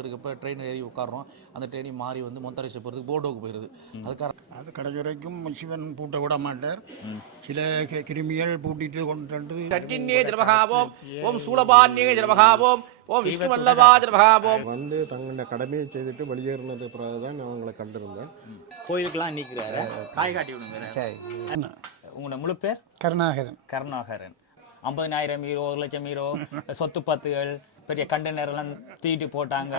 எடுக்கப்போ train ஏறி உட்காரோம். அந்த ட்ரெயினை மாறி வந்து மொந்தரிசை போகிறதுக்கு போர்டோக்கு போயிடுது. அதுக்காக அது கடைசி வரைக்கும் சிவன் பூட்ட விட மாட்டார். சில கிருமிகள் பூட்டிட்டு கொண்டு கட்டின்னே ஜனபகாவோம் ஓம் சூலபான்யே ஜனபகாவோம் ஓம் விஷ்ணு வல்லபா ஜனபகாவோம் வந்து தங்களோட கடமையை செய்துட்டு வெளியேறினது பிறகுதான் நான் அவங்களை கண்டிருந்தேன். கோயிலுக்கெல்லாம் நிற்கிறாரு. காய் காட்டி விடுங்க. உங்களோட முழு பேர்? கருணாகரன். கருணாகரன். 50,000 ஹீரோ, 1,00,000 ஹீரோ, சொத்து பத்துகள், பெரிய கண்டெய்னர் எல்லாம் தீட்டு போட்டாங்க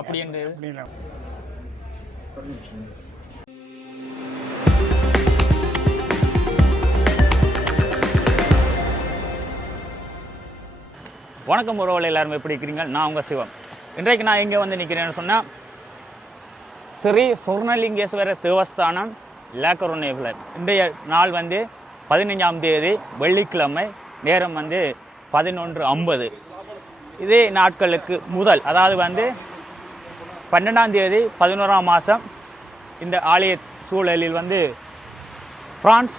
அப்படி என்று. வணக்கம் உறவுகள், எல்லாரும் எப்படி இருக்கிறீங்க? நான் உங்க சிவம். இன்றைக்கு நான் எங்கே வந்து நிற்கிறேன்னு சொன்னால், ஸ்ரீ சொர்ணலிங்கேஸ்வரர் தேவஸ்தானம் லேக்கருணேவில். இன்றைய நாள் வந்து 15ஆம் தேதி வெள்ளிக்கிழமை, நேரம் வந்து 11:50. இதே நாட்களுக்கு முதல், அதாவது வந்து 12ஆம் தேதி 11ஆம் மாதம் இந்த ஆலய சூழலில் வந்து பிரான்ஸ்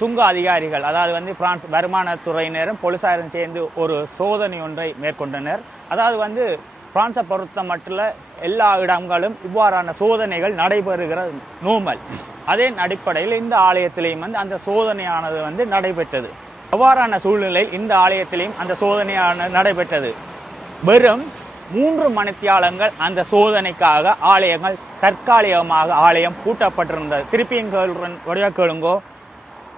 சுங்க அதிகாரிகள், அதாவது வந்து பிரான்ஸ் வருமானத்துறையினரும் போலீசாரும் சேர்ந்து ஒரு சோதனை ஒன்றை மேற்கொண்டனர். அதாவது வந்து பிரான்ஸை பொறுத்த மட்டும் எல்லா இடங்களும் இவ்வாறான சோதனைகள் நடைபெறுகிற நோமல். அதே அடிப்படையில் இந்த ஆலயத்திலையும் வந்து அந்த சோதனையானது வந்து நடைபெற்றது. அவ்வாறான சூழ்நிலையில் இந்த ஆலயத்திலையும் அந்த சோதனையானது நடைபெற்றது. வெறும் 3 மணித்தியாலங்கள் அந்த சோதனைக்காக ஆலயங்கள் தற்காலிகமாக ஆலயம் பூட்டப்பட்டிருந்தது. திருப்பியும் கேளுங்கோ,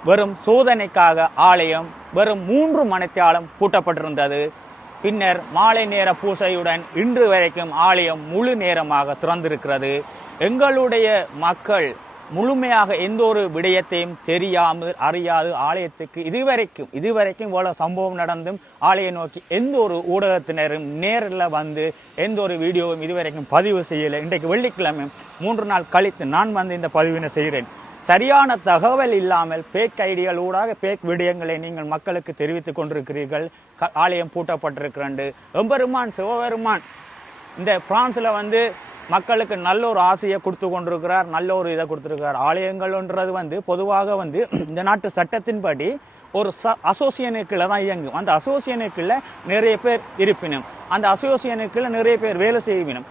வெறும் சோதனைக்காக ஆலயம் வெறும் 3 மணித்தியாலம் பூட்டப்பட்டிருந்தது. பின்னர் மாலை நேர பூசையுடன் இன்று வரைக்கும் ஆலயம் முழு நேரமாக திறந்திருக்கிறது. எங்களுடைய மக்கள் முழுமையாக எந்த ஒரு விடயத்தையும் தெரியாமல் அறியாது ஆலயத்துக்கு இதுவரைக்கும் இவ்வளவு சம்பவம் நடந்தும் ஆலய நோக்கி எந்த ஒரு ஊடகத்தினரும் நேரில் வந்து எந்த ஒரு வீடியோவும் இதுவரைக்கும் பதிவு செய்யலை. இன்றைக்கு வெள்ளிக்கிழமை 3 நாள் கழித்து நான் வந்து இந்த பதிவினை செய்கிறேன். சரியான தகவல் இல்லாமல் பேக் ஐடியால் ஊடாக பேக் விடயங்களை நீங்கள் மக்களுக்கு தெரிவித்துக் கொண்டிருக்கிறீர்கள். ஆலயம் பூட்டப்பட்டிருக்கிறது. எம்பெருமான் சிவபெருமான் இந்த பிரான்ஸில் வந்து மக்களுக்கு நல்ல ஒரு ஆசையை கொடுத்து கொண்டிருக்கிறார், நல்ல ஒரு இதை கொடுத்துருக்கிறார். ஆலயங்கள்ன்றது வந்து பொதுவாக வந்து இந்த நாட்டு சட்டத்தின்படி ஒரு அசோசியனுக்குள்ள தான் இயங்கும். அந்த அசோசியனுக்குள்ள நிறைய பேர் இருப்பினும், அந்த அசோசியனுக்குள்ள நிறைய பேர் வேலை செய்வினும்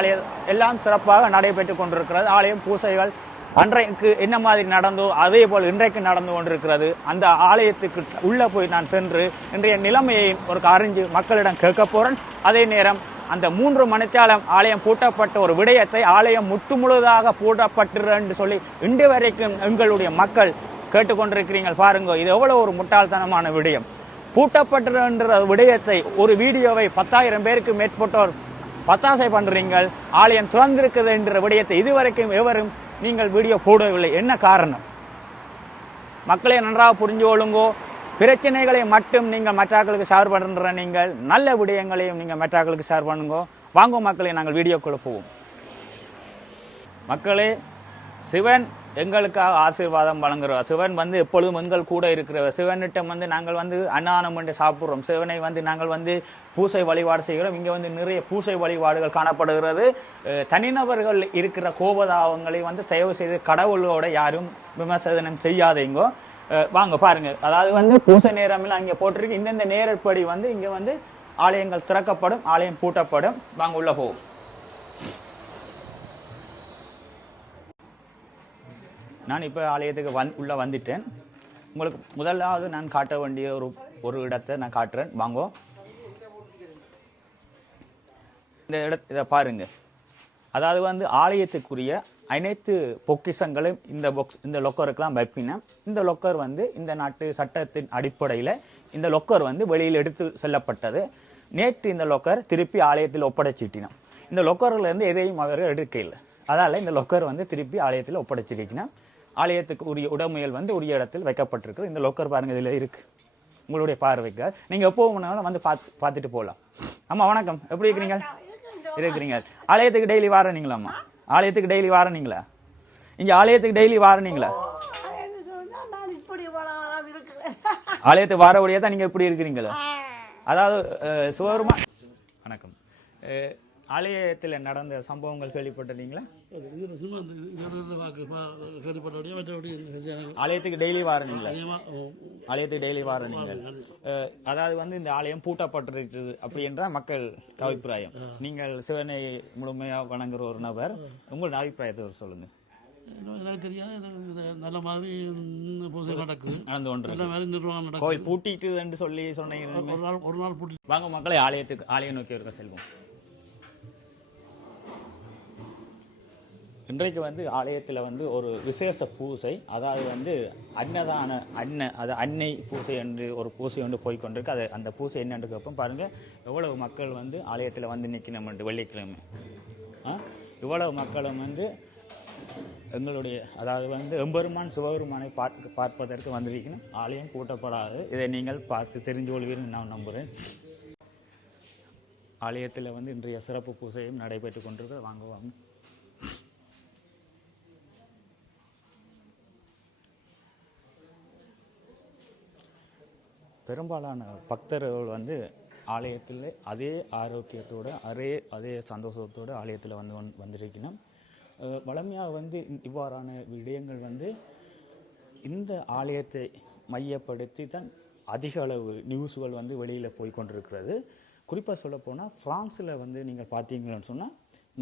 ஆலயம் எல்லாம் சிறப்பாக நடைபெற்று கொண்டிருக்கிறது. ஆலயம் பூசைகள் அன்றைக்கு என்ன மாதிரி நடந்தோ அதே போல் இன்றைக்கு நடந்து கொண்டிருக்கிறது. அந்த ஆலயத்துக்கு உள்ள போய் நான் சென்று இன்றைய நிலைமையை ஒரு அறிஞ்சு மக்களிடம் கேட்க போறேன். அதே நேரம் அந்த 3 மணித்தியாலம் ஆலயம் பூட்டப்பட்ட ஒரு விடயத்தை ஆலயம் முழுதாக பூட்டப்பட்டிருன்னு சொல்லி இன்று வரைக்கும் எங்களுடைய மக்கள் கேட்டுக்கொண்டிருக்கிறீங்க. பாருங்க, இது எவ்வளவு ஒரு முட்டாள்தனமான விடயம். பூட்டப்பட்டிருன்ற விடயத்தை ஒரு வீடியோவை 10,000 பேருக்கு மேற்பட்டோர் பத்தாசை பண்றீங்க. ஆலயம் திறந்திருக்குது என்ற விடயத்தை இதுவரைக்கும் எவரும் நீங்கள் வீடியோ போடவில்லை. என்ன காரணம்? மக்களை நன்றாக புரிஞ்சு கொள்ளுங்கோ. பிரச்சனைகளை மட்டும் நீங்கள் மற்றாக்களுக்கு ஷேர் பண்ணுற நீங்கள் நல்ல விடயங்களையும் நீங்கள் மற்றாக்களுக்கு ஷேர் பண்ணுங்க. வாங்க மக்களை, நாங்கள் வீடியோக்குள்ள போவோம். மக்களே, சிவன் எங்களுக்காக ஆசீர்வாதம் வழங்குறோம். சிவன் வந்து எப்பொழுதும் எங்கள் கூட இருக்கிறவர். சிவனிட்டம் வந்து நாங்கள் வந்து அன்னானம் என்று சாப்பிட்றோம். சிவனை வந்து நாங்கள் வந்து பூசை வழிபாடு செய்கிறோம். இங்கே வந்து நிறைய பூசை வழிபாடுகள் காணப்படுகிறது. தனிநபர்கள் இருக்கிற கோபதாபங்களை வந்து தயவு செய்து கடவுளோட யாரும் விமர்சனம் செய்யாதீங்கோ. வாங்க பாருங்க, அதாவது வந்து பூசை நேரம் அங்கே போட்டிருக்கு. இந்தந்த நேரப்படி வந்து இங்கே வந்து ஆலயங்கள் திறக்கப்படும், ஆலயம் பூட்டப்படும். வாங்க உள்ள போவோம். நான் இப்போ ஆலயத்துக்கு உள்ள வந்துட்டேன். உங்களுக்கு முதலாவது நான் காட்ட வேண்டிய ஒரு இடத்தை நான் காட்டுறேன். வாங்கோ, இந்த இதை பாருங்க. அதாவது வந்து ஆலயத்துக்குரிய அனைத்து பொக்கிஷங்களும் இந்த லொக்கருக்கெல்லாம் வைப்பினேன். இந்த லொக்கர் வந்து இந்த நாட்டு சட்டத்தின் அடிப்படையில் இந்த லொக்கர் வந்து வெளியில் எடுத்து செல்லப்பட்டது. நேற்று இந்த லொக்கர் திருப்பி ஆலயத்தில் ஒப்படைச்சிட்டினோம். இந்த லொக்கரில் இருந்து எதையும் அவர்கள் எடுக்க இல்லை. அதால் இந்த லொக்கர் வந்து திருப்பி ஆலயத்தில் ஒப்படைச்சிருக்கணும். ஆலயத்துக்கு உரிய உடைமைகள் வந்து உரிய இடத்தில் வைக்கப்பட்டிருக்கு. இந்த லொக்கர் பாருங்க, இதில் இருக்கு. உங்களுடைய பார்வைக்கு நீங்கள் எப்போ வேணாலும் வந்து பார்த்துட்டு போகலாம். ஆமாம், வணக்கம், எப்படி இருக்கிறீங்க? ஆலயத்துக்கு டெய்லி வாரீங்களாம்மா? ஆலயத்துக்கு டெய்லி வாரீங்களா? இங்க ஆலயத்துக்கு டெய்லி வாரீங்களா? ஆலயத்துக்கு வாரபடியா தான் நீங்க இப்படி இருக்கிறீங்களா? அதாவது சிவபெருமான், வணக்கம், ஆலயத்தில் நடந்த சம்பவங்கள் கேள்விப்பட்டிருந்தீங்களா? இது சும்மா இந்த வாக்கு கேள்விப்பட்டபடியே மற்றபடி ஆலயத்துக்கு டெய்லி வாரீங்களா? ஆலயத்துக்கு டெய்லி வாரீங்க. அதாவது வந்து இந்த ஆலயம் பூட்டப்பட்டிருக்கிறது அப்படி என்ற மக்கள் அபிப்பிராயம். நீங்கள் சிவனை முழுமையாக வணங்குற ஒரு நபர், உங்களோட அபிப்பிராயத்தை சொல்லுங்க. எனக்கு தெரியாது, நல்ல மாதிரி பூஜை நடக்குது, நடந்து கொண்டு நல்ல மாதிரி நிர்வாகம் நடக்குது. கோயில் பூட்டிட்டு சொல்லி சொன்னீங்க. ஒரு நாள் பூட்டி. வாங்க மக்களை ஆலயம் நோக்கி இருக்க செல்வோம். இன்றைக்கு வந்து ஆலயத்தில் வந்து ஒரு விசேஷ பூசை, அதாவது வந்து அன்னதான அன்னை பூசை என்று ஒரு பூசை ஒன்று போய்கொண்டிருக்கு. அது அந்த பூசை என்னென்று கேட்போம். பாருங்கள் எவ்வளவு மக்கள் வந்து ஆலயத்தில் வந்து நிற்கணும் வெள்ளிக்கிழமை. இவ்வளவு மக்களும் வந்து எங்களுடைய அதாவது வந்து எம்பெருமான் சிவபெருமானை பார்ப்பதற்கு வந்திருக்கணும். ஆலயம் பூட்டப்படாது. இதை நீங்கள் பார்த்து தெரிஞ்சு கொள்வீர்கள் நான் நம்புகிறேன். ஆலயத்தில் வந்து இன்றைய சிறப்பு பூசையும் நடைபெற்று கொண்டிருக்க. வாங்க. பெரும்பாலான பக்தர்கள் வந்து ஆலயத்தில் அதே ஆரோக்கியத்தோடு அதே சந்தோஷத்தோடு ஆலயத்தில் வந்திருக்கணும். வழமையாக வந்து இவ்வாறான விடயங்கள் வந்து இந்த ஆலயத்தை மையப்படுத்தி தான் அதிக அளவு நியூஸ்கள் வந்து வெளியில் போய்கொண்டிருக்கிறது. குறிப்பாக சொல்லப்போனால் ஃப்ரான்ஸில் வந்து நீங்கள் பார்த்தீங்கன்னு சொன்னால்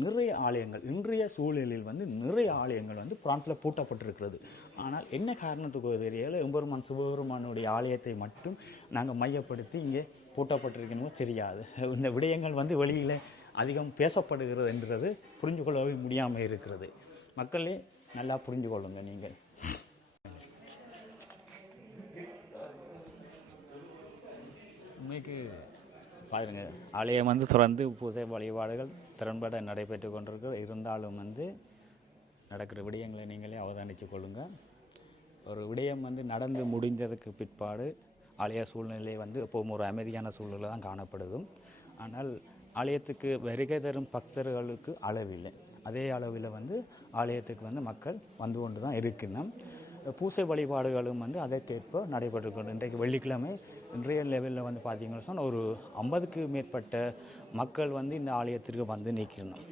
நிறைய ஆலயங்கள் இன்றைய சூழலில் வந்து நிறைய ஆலயங்கள் வந்து பிரான்ஸில் பூட்டப்பட்டிருக்கிறது. ஆனால் என்ன காரணத்துக்கு தெரியல, எம்பெருமான் சிவபெருமானுடைய ஆலயத்தை மட்டும் நாங்கள் மையப்படுத்தி இங்கே பூட்டப்பட்டிருக்கணுமோ தெரியாது. இந்த விடயங்கள் வந்து வெளியில் அதிகம் பேசப்படுகிறது என்றது புரிஞ்சு கொள்ளவே முடியாமல் இருக்கிறது. மக்களே நல்லா புரிஞ்சு கொள்ளுங்க. நீங்கள் உண்மைக்கு பாருங்க, ஆலயம் வந்து திறந்து பூஜை வழிபாடுகள் திறன்பட நடைபெற்று கொண்டிருக்கு. இருந்தாலும் வந்து நடக்கிற விடயங்களை நீங்களே அவதானித்து கொள்ளுங்கள். ஒரு விடயம் வந்து நடந்து முடிஞ்சதுக்கு பிற்பாடு ஆலய சூழ்நிலை வந்து எப்போவும் ஒரு அமைதியான சூழ்நிலை தான் காணப்படுது. ஆனால் ஆலயத்துக்கு வருகை தரும் பக்தர்களுக்கு அளவில்லை. அதே அளவில் வந்து ஆலயத்துக்கு வந்து மக்கள் வந்து கொண்டு தான் இருக்கணும். பூசை வழிபாடுகளும் வந்து அதற்கேற்ப நடைபெற்று. இன்றைக்கு வெள்ளிக்கிழமை இன்றைய லெவலில் வந்து பார்த்தீங்கன்னு சொன்னால் ஒரு 50க்கு மேற்பட்ட மக்கள் வந்து இந்த ஆலயத்திற்கு வந்து நிற்கணும்.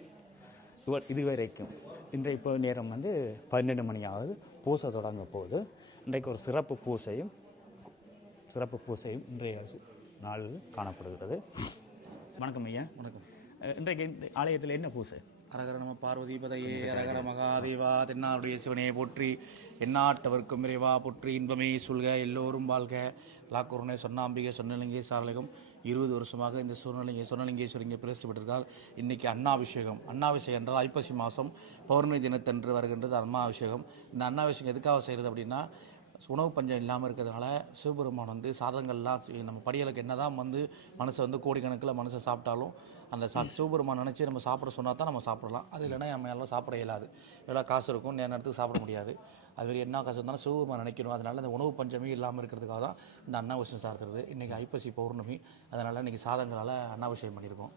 இதுவரைக்கும் இன்றைய நேரம் வந்து 12 மணி ஆகுது. பூசை தொடங்க போகுது. இன்றைக்கு ஒரு சிறப்பு பூசையும் இன்றைய நாளில் காணப்படுகிறது. வணக்கம் ஐயா. வணக்கம். இன்றைக்கு ஆலயத்தில் என்ன பூசை? அரகர நம பார்வதி பதையே, அரகர மகாதேவா, தென்னாருடைய சிவனையை போற்றி, எந்நாட்டவர்க்கும் இறைவா போற்றி, இன்பமே சொல்க, எல்லோரும் வாழ்க, லாக்கூரனை சொன்னாம்பிகை சொன்னலிங்கே சாரலகம் 20 வருஷமாக இந்த சொன்னலிங்கேஸ்வரி இங்கே பிரசிக்கப்பட்டிருக்கால். இன்றைக்கி அன்னாபிஷேகம் என்றால் ஐப்பசி மாதம் பௌர்ணமி தினத்தன்று வருகின்றது அன்னாபிஷேகம். இந்த அன்னாபிஷேகம் எதுக்காக செய்கிறது அப்படின்னா, உணவு பஞ்சம் இல்லாமல் இருக்கிறதுனால சிவபெருமான் வந்து சாதங்கள்லாம் நம்ம படிகளுக்கு என்ன தான் வந்து மனுஷன் வந்து கோடிக்கணக்கில் மனுஷன் சாப்பிட்டாலும் அந்த சிவபெருமான் நினச்சி நம்ம சாப்பிட சொன்னால் தான் நம்ம சாப்பிடலாம். அது இல்லைன்னா நம்ம எல்லாம் சாப்பிட இயலாது. எவ்வளோ காசு இருக்கும் நேரத்துக்கு சாப்பிட முடியாது. அதுமாரி என்ன காசு இருந்தாலும் சிவபெருமான் நினைக்கணும். அதனால் அந்த உணவு பஞ்சமே இல்லாமல் இருக்கிறதுக்காக தான் இந்த அன்னாபிஷேகம் சார்த்துறது. இன்றைக்கி ஐப்பசி பௌர்ணமி, அதனால் இன்றைக்கி சாதங்களால் அன்னாபிஷேகம் பண்ணியிருக்கோம்.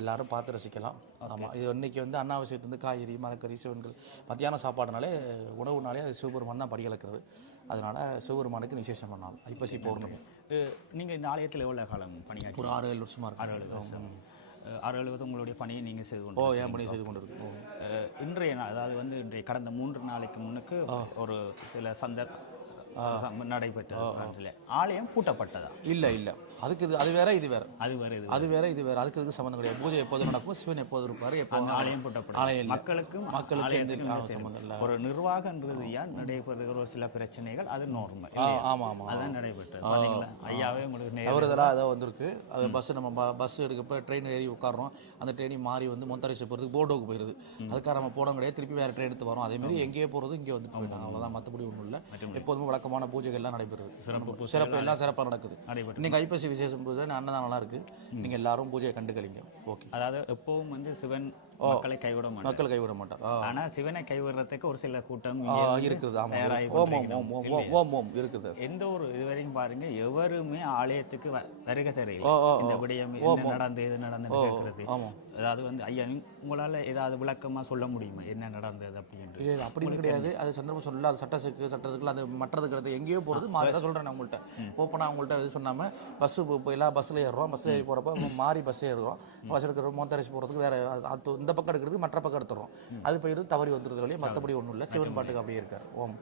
எல்லாரும் பார்த்து ரசிக்கலாம். ஆமாம், இது இன்றைக்கி வந்து அன்னாவசியத்து வந்து காய்கறி மரக்கறி சிவன்கள் மத்தியான சாப்பாடுனாலே உணவுனாலே அது சிவபெருமான் தான் படிகலக்கிறது. அதனால் சிவபெருமானுக்கு விசேஷம் பண்ணாலும் ஐப்பசி பௌர்ணமி. நீங்கள் இந்த ஆலயத்தில் எவ்வளோ காலம் பணியாற்றி? ஒரு 6-7 வருஷமாக இருக்கும். 6-7 வருஷம். 6-7 வருஷம் உங்களுடைய பணியை நீங்கள் செய்து கொண்டு என் பணியை செய்து கொண்டு இருக்கு. இன்றைய நாள், அதாவது வந்து இன்றைய கடந்த 3 நாளைக்கு முன்னுக்கு ஒரு சில நடைபெற்றது. ஆலயம் பூட்டப்பட்டதா? இல்லை, அது வேற இது வேற. அது வேற இது வேற. அதுக்கு இதுக்கு சம்மந்தம் கிடையாது. பூஜை எப்போது நடக்கும், சிவன் எப்போது இருப்பாரு, ஆலயம் பூட்டப்பட்ட மக்களுக்கு சம்மந்தம் இல்லை. ஒரு நிர்வாகம் ரீதியா நடைபெறுகிற ஒரு சில பிரச்சனைகள் அது நார்மல். ஆமாம், அதான் நடைபெற்றது. ஐயாவே உங்களுக்கு தவறுதலாக ஏதோ வந்திருக்கு. அது பஸ் எடுக்கப்போ ட்ரெயின் ஏறி உட்காரோம். அந்த ட்ரெயினை மாறி வந்து மொந்தரிசி போகிறதுக்கு போர்டோக்கு போயிடுது. அதுக்காக நம்ம போட கிடையாது. திருப்பி வேறு ட்ரெயின் எடுத்து வரோம். அதேமாதிரி எங்கேயே போகிறது இங்கே வந்து போயிட்டாங்க. அவ்வளோதான், மற்றபடி ஒன்றும் இல்லை. எப்போதுமே வழக்கமான பூஜைகள்லாம் நடைபெறுது. சிறப்பு எல்லாம் சிறப்பாக நடக்குது. இன்னைக்கு ஐப்பசி விசேஷம் பூஜை அன்னதான் நல்லா இருக்கு. நீங்க எல்லாரும் பூஜையை கண்டுகளிங்க. ஓகே. அதாவது எப்பவும் வந்து சிவன் மக்களை கைவிட மாட்டார். ஆனா சிவனை கைவிடுறதுக்கு ஒரு சில கூட்டம் இருக்குது. இருக்குது. எந்த ஒரு இதுவரையும் பாருங்க, எவருமே ஆலயத்துக்கு வருகை தெரியல. இந்த விடயம் நடந்தது. அதாவது வந்து ஐயா, உங்களால ஏதாவது விளக்கமா சொல்ல முடியுமா என்ன நடந்தது அப்படின்னு? அப்படி கிடையாது. அது சந்தர்ப்பம் சொல்லல. அது சட்டத்துக்கு அது மற்றது போகிறதுக்கு எங்கேயோ போகிறது மாறி தான் சொல்கிறேன். நான் உங்கள்கிட்ட ஓப்பனாக அவங்கள்ட்ட இது சொன்னாமல் பஸ்ஸு போயிலாம் பஸ்ஸில் ஏறுறோம். பஸ்ஸில் ஏறி போகிறப்ப மாறி பஸ்ஸே எடுக்கிறோம். பஸ் எடுக்கிறோம் மோந்தரிச்சு போகிறதுக்கு வேறு அது இந்த பக்கம் எடுக்கிறது மற்ற பக்கம் எடுத்துறோம். அது போயிட்டு தவறி வந்துருது வழியே மற்றபடி ஒன்றும் இல்லை. சிவன் பாட்டுக்கு அப்படியே இருக்கார். ஓம்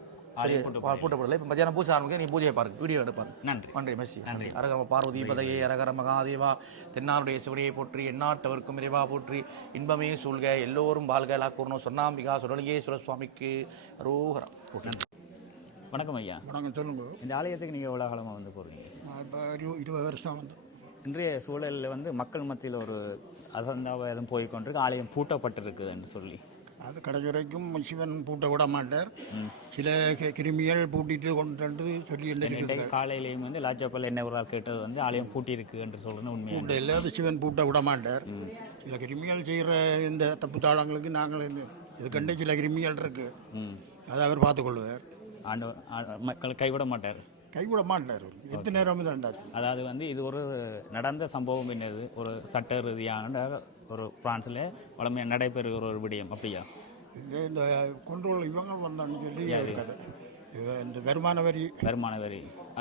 பூட்டப்படலை. இப்போ மத்தியானம் பூஜை ஆரம்பிக்க நீ பூஜையை பாருங்க, வீடியோ எடுப்பாரு. நன்றி நன்றி மெஸ்ஸி. நன்றி. அரகர பார்வதி பதையே அரகர மகாதேவா தென்னாருடைய சிவனையை போற்றி எந்நாட்டவர்க்கும் இறைவா போற்றி இன்பமே சூழ்க எல்லோரும் வாழ்க லாக்கூர்னோ சொன்னாம்பிகா சுடலிங்கேஸ்வர சுவாமிக்கு அரோகரம். வணக்கம் ஐயா. வணக்கம், சொல்லுங்க. இந்த ஆலயத்துக்கு நீங்கள் எவ்வளோ காலமாக வந்து போகிறீங்க? நான் இப்போ 20 வருஷம் வந்து. இன்றைய சூழலில் வந்து மக்கள் மத்தியில் ஒரு அசந்தாபாதம் போய்கொண்டிருக்கு, ஆலயம் பூட்டப்பட்டிருக்குதுன்னு சொல்லி. அது கடைசி வரைக்கும் சிவன் பூட்ட விட மாட்டார். சில கிருமிகள் பூட்டிட்டு கொண்டு சொல்லி காலையிலையும் வந்து லாஜாப்பல் என்ன ஒரு கேட்டது வந்து ஆலயம் பூட்டி இருக்கு என்று சொல்றது உண்மையாக பூட்ட இல்லை. அது சிவன் பூட்ட விட மாட்டார். சில கிருமிகள் செய்கிற இந்த தப்பு தாளங்களுக்கு நாங்கள் இது கண்டே சில கிருமிகள் இருக்கு, அதை அவர் பார்த்துக்கொள்வார். மக்கள் கைவிட மாட்டார். கைவிட மாட்டார். எத்தனை நேரம் தாண்டார். அதாவது வந்து இது ஒரு நடந்த சம்பவம் என்னது, ஒரு சட்ட ரீதியான ஒரு பிரான்ஸில் வளமையாக நடைபெறுகிற ஒரு விடயம் அப்படியா? இந்த கொண்டோல் இவங்க வந்தான்னு சொல்லி இருக்காது. இந்த வருமான வரி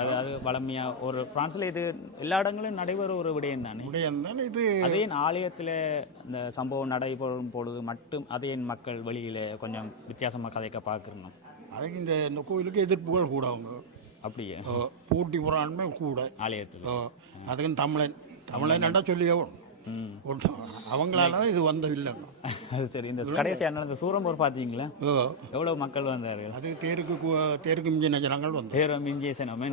அது வளமையாக ஒரு பிரான்ஸில் இது எல்லா இடங்களும் நடைபெற ஒரு விடயம் தானே. இது அதே ஆலயத்தில் இந்த சம்பவம் நடைபெறும் பொழுது மட்டும் அதே மக்கள் வெளியில் கொஞ்சம் வித்தியாசமாக கதைக்க பார்க்கணும். அதுக்கு இந்த கோயிலுக்கு எதிர்ப்புகள் கூட அவங்க அப்படியே போட்டி புறாண்மை கூட ஆலயத்தில். அதுக்கு தமிழன்டா சொல்லியே அவங்களால இது வந்ததில்லைங்க. அது சரி. இந்த கடைசியான இந்த சூரம்பூர் பார்த்தீங்களா, எவ்வளோ மக்கள் வந்தார்கள். அது தேருக்கு மிஞ்சின ஜனங்கள் வந்து தேரம் மிஞ்சிய சனம்.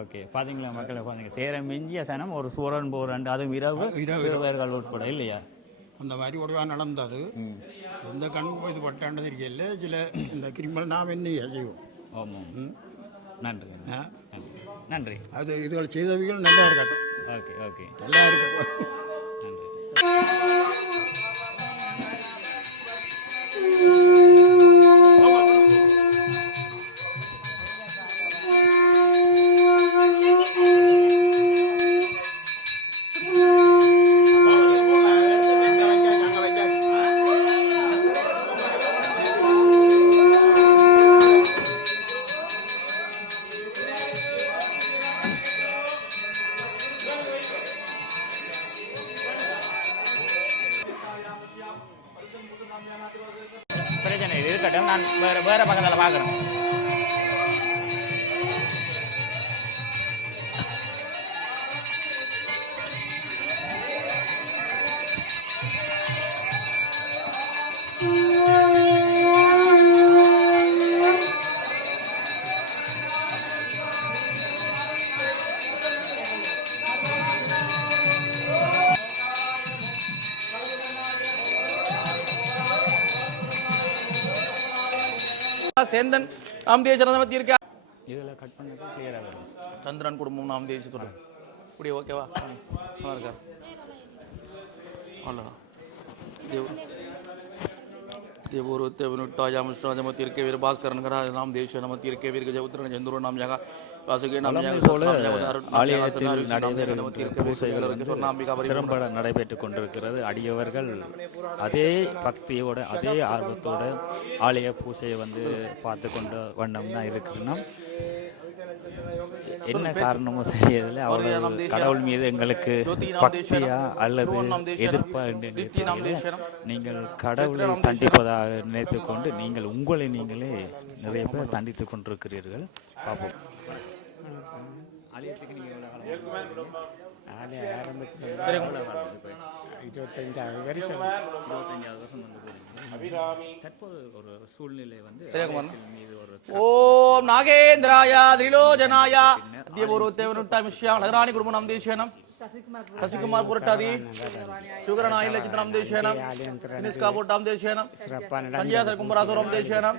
ஓகே, பார்த்தீங்களா மக்களை பார்த்தீங்க, தேரம் மிஞ்சிய சனம் ஒரு சூரன்பூர் அண்டு அதுவும் இரவு உட்பட இல்லையா? அந்த மாதிரி உடவா நடந்தது. எந்த கண் இது பட்டாண்டு தெரியல. சில இந்த கிரிமினல் நாம் என்ன செய்வோம். ஆமாம். நன்றி நன்றி. அது இதுகள் செய்தவிகள் நல்லா இருக்கட்டும். ஓகே ஓகே, நல்லா இருக்கட்டும். பிரச்சனை இருக்கட்டும், நான் வேற பக்கத்தில் பார்க்குறேன். சேந்தன் நாம் தேச நமத்தி இருக்கா இதில் கட் பண்ணது கிளியராக வரும். சந்திரன் குடும்பம் நாம் தேசத்தோட இப்படி ஓகேவா? நல்லா இருக்கா? அவ்வளோடா देवोर तेवनुट्टाया मुष्टाजमति के वीर भास्कर नगरा नाम देश नमति के वीर गजउत्र चंद्र नाम जगह वासुके नाम ஆலயத்தில் நடைபெறும் பூசைகள் சிறம்பட நடைபெற்றுக் கொண்டிருக்கிறது. அடியவர்கள் அதே பக்தியோட அதே ஆர்வத்தோட ஆலய பூசையை வந்து பார்த்து கொண்ட வண்ணம் தான் இருக்குதுன்னா என்ன காரணமோ தெரியதில்லை. அவர்கள் கடவுள் மீது எங்களுக்கு பக்தியா அல்லது எதிர்ப்பா என்று நீங்கள் கடவுளை தண்டிப்பதாக நினைத்து கொண்டு நீங்கள் உங்களை நீங்களே நிறைய பேர் தண்டித்துக் கொண்டிருக்கிறீர்கள். பார்ப்போம். ஆலயத்துக்கு நீங்கள் ஆரம்பிச்சு 25வது வருஷம் தற்போது ஒரு சூழ்நிலை வந்து ஓம் நாகேந்திராய திரிலோஜனாய தேவனுட்டாமிஷ்யாம் நகராணி குடும்ப நாம் தேசேனம் சசிகுமார் புரட்டாதி சுகரநாயில சித்ரம் தேசேனம் நிஸ்கா போட்டாம் தேசேனம் சஞ்சய கும்பராசுரம் தேசேனம்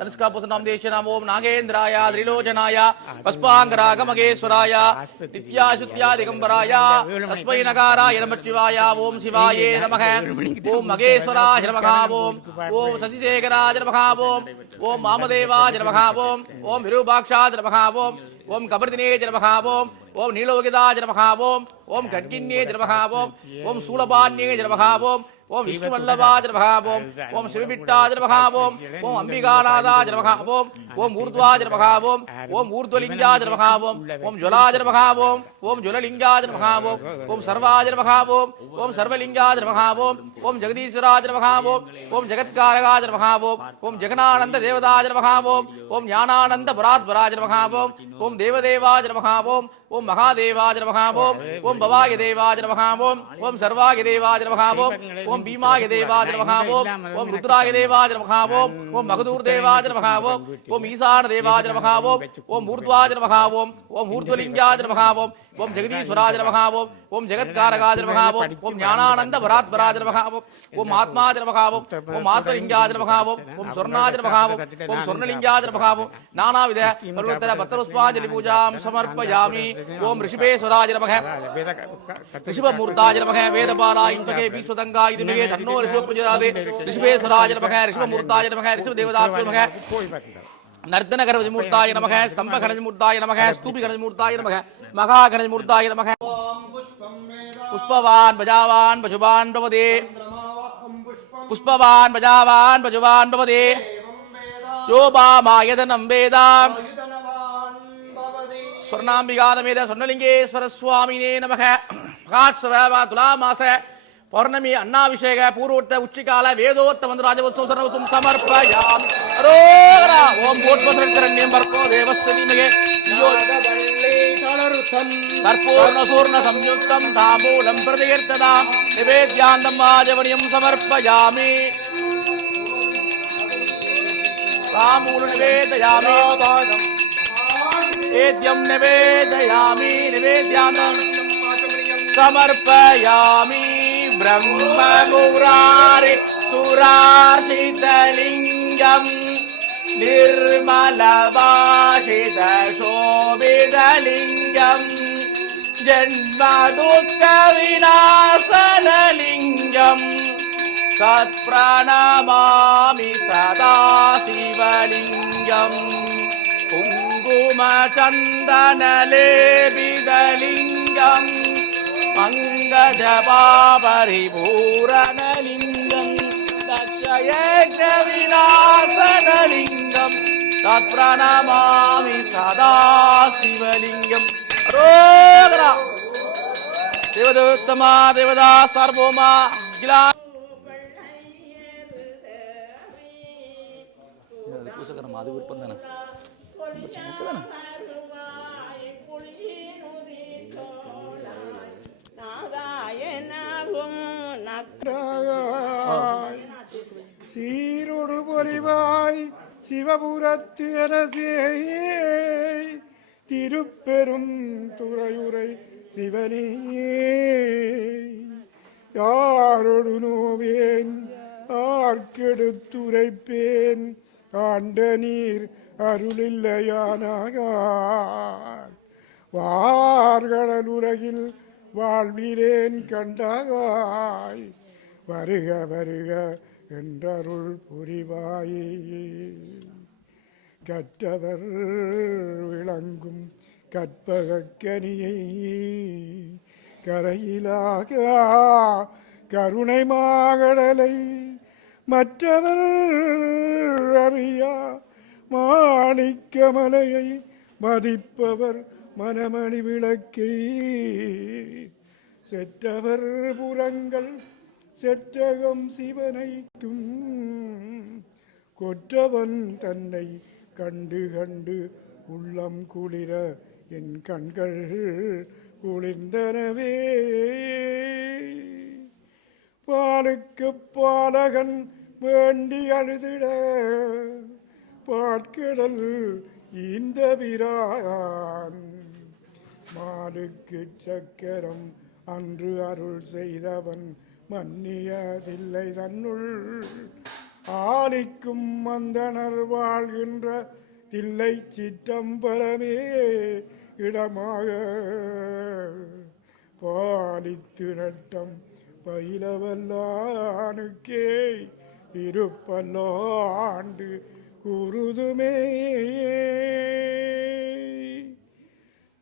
தனிஷ்கா போசனம் தேசேனம் ஓம் நாகேந்திராய திரிலோஜனாய பஸ்பாங்கராக மகேஸ்வராய நித்யா சுத்யா திகம்பராய தஸ்மை நகாராய நம சிவாய ஓம் சிவாயே நமக ஓம் மகேஸ்வராய நமக ஓம் ஓம் சசிசேகராய நமக ஓம் மாமதேவாய நமக ஓம் விரூபாக்ஷாய நமக ஓம் கபர்தினே நமக ஓம் நீலோகிதாய நமக ஓம் கட்கின்யே நமக ஓம் சூலபான்யே நமக ஓம் விஷ்ணு வல்லபாஜ நமஹ ஓம் சிவபிட்டாஜ நமஹ ஓம் அம்பிகாநாதாஜ நமஹ ஓம் ஊர்த்வாஜ நமஹ ஓம் ஊர்த்வலிங்காஜ நமஹ ஓம் ஜ்வலாஜ நமஹ ஓம் ஜ்வலலிங்காஜ நமஹ ஓம் சர்வாஜ நமஹ ஓம் சர்வலிங்காஜ நமஹ ஓம் ஜெகதீஸ்வராஜ நமஹ ஓம் ஜெகத்காரகாஜ நமஹ ஓம் ஜெகனானந்த தேவதாஜ நமஹ ஓம் ஞானானந்த பராத்பராஜ நமஹ ஓம் தேவதேவாஜ நமஹ ஓம் மகாதேவாஜ நமஹ ஓம் பவாய தேவாஜ நமஹ ஓம் சர்வாய தேவாஜ நமஹ ஓம் பீமாய தேவாஜ நமஹ ஓம் ருத்ராய தேவாஜ நமஹ ஓம் மகதூர் தேவாஜ நமஹ ஓம் ஈசான தேவாஜ நமஹ ஓம் ஊர்த்வாஜ நமஹ ஓம் ஊர்த்வலிங்காஜ நமஹ ஓம் ஜெகதீஸ்வராஜ நமஹ ஓம் ஜெகத்காரகாஜ நமஹ ஓம் ஞானானந்த பராத்பராஜ நமஹ ஓம் ஆத்மாஜ நமஹ ஓம் ஆத்மலிங்காஜ நமஹ ஓம் சொர்ணாஜ நமஹ ஓம் சொர்ணலிங்காஜ நமஹ நானாவித பர்வதர பத்ரபுஷ்பாஞ்சலி பூஜாம் சமர்ப்பயாமி ஓம் ரிஷிபேஸ்வராஜ நமஹ ரிஷபமூர்த்தாஜ நமஹ வேதபாராய இத்வகே பீஸ்வதங்காய இதுமே தன்னோ ரிஷபபுஜாதே ரிஷிபேஸ்வராஜ நமஹ ரிஷபமூர்த்தாஜ நமஹ ரிஷபதேவதாத்ம நமஹ நர்த்தன கணபதிமூர்த்தாய நமக ஸ்தம்ப கணபதிமூர்த்தாய நமக ஸ்தூபி கணபதிமூர்த்தாய நமக மகா கணபதிமூர்த்தாய நமக புஷ்பவான் பஜாவான் பசுவான் பவதே புஷ்பவான் பஜாவான் பசுவான் பவதே யோபாமாயதனம் வேதாம் ஸ்வர்ணாம்பிகாதமேத சொர்ணலிங்கேஸ்வர சுவாமினே நமக மகாத்சவ துலா மாச பௌர்ணமி அன்னாபிஷேக பூர்வோத்த உச்சிகால வேதோத்த வந்து ராஜவஸ்து சர்வசும் சமர்ப்பயாமி அரோகரா ஓம் போட்பசரண்யம் பர்கோ தேவஸ்ததிமகே கர்ப்பூர்ண சூர்ண சம்யுக்தம் தாம்பூலம் பிரதீர்த்ததாம் நிவேத்யாந்தம் வாஜவனியம் சமர்ப்பயாமி தாம்பூல நிவேதயாமி ஏத்யம் நிவேதயாமி நிவேத்யாந்தம் சமர்ப்பயாமி ब्रह्म मुरारि सुरार्षितलिङ्गम् निर्मलवासित शोभितलिङ्गम् जन्मदुःखविनाशनलिङ्गम् तत्प्रणमामि सदा शिवलिङ्गम् कुङ्कुमचन्दनलेपितलिङ्गम् मङ्गजपापरिपूरणलिङ्गम् दक्षयज्ञविनाशनलिङ्गम् तत्प्रणमामि सदा शिवलिङ्गम् रोगरा देवदोत्तमा देवदा सर्वोमा किला பூசகரம் அது விருப்பம் தானே சீரோடு பொறிவாய் சிவபுரத்து அரசே திருப்பெரும் துறையுரை சிவனே யாரோடு நோவேன் ஆர்க்கெடுத்துரைப்பேன் ஆண்ட நீர் அருளில்லையானாகார் வார்கடல் உலகில் வாழ்விலேன் கண்டாய் வருக வருக என்றருள் புரிவாயே கற்றவர் விளங்கும் கற்பகக்கனியை கரையிலாக கருணை மாகடலை மற்றவர் அறியா மாணிக்கமலையை மதிப்பவர் மனமணி விளக்கை செற்றவர் புறங்கள் செற்றகம் சிவனைக்கும் கொற்றவன் தன்னை கண்டு கண்டு உள்ளம் குளிர என் கண்கள் குளிர்ந்தனவே பாலுக்கு பாலகன் வேண்டி அழுதிட பாற்கடல் இந்த பிரான் மாலுக்கு சக்கரம் அன்று அருள் செய்தவன் மன்னியதில்லை தன்னுள் ஆலிக்கும் மந்தனர் வாழ்கின்ற தில்லை சிற்றம்பலமே இடமாக பாலித்து நட்டம் பயிலவல்லானுக்கே திருப்பல்லாண்டு குருதுமே